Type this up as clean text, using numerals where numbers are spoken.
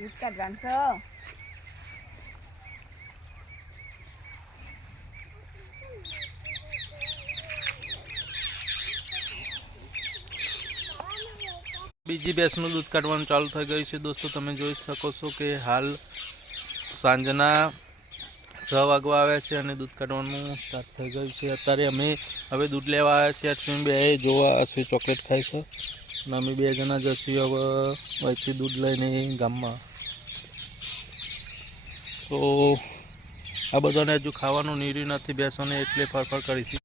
દૂધ કાઢવાનું છે. બીજી ભેંસનું દૂધ કાઢવાનું ચાલુ થઈ ગયું છે દોસ્તો. તમે જોઈ શકો છો કે હાલ સાંજના 6 વાગવા આવ્યા છે અને દૂધ કાઢવાનું સ્ટાર્ટ થઈ ગયું છે. અત્યારે અમે હવે દૂધ લેવા આવ્યા છીએ. અશ્વિન બે જોવા અશ્વિન ચોકલેટ ખાય છે અને અમે 2 જણા જશું હવે અહીંથી દૂધ લઈને ગામમાં. તો આ બધાને હજુ ખાવાનું નીર્યું નથી ભેંસોને, એટલે ફરફર કરી છે.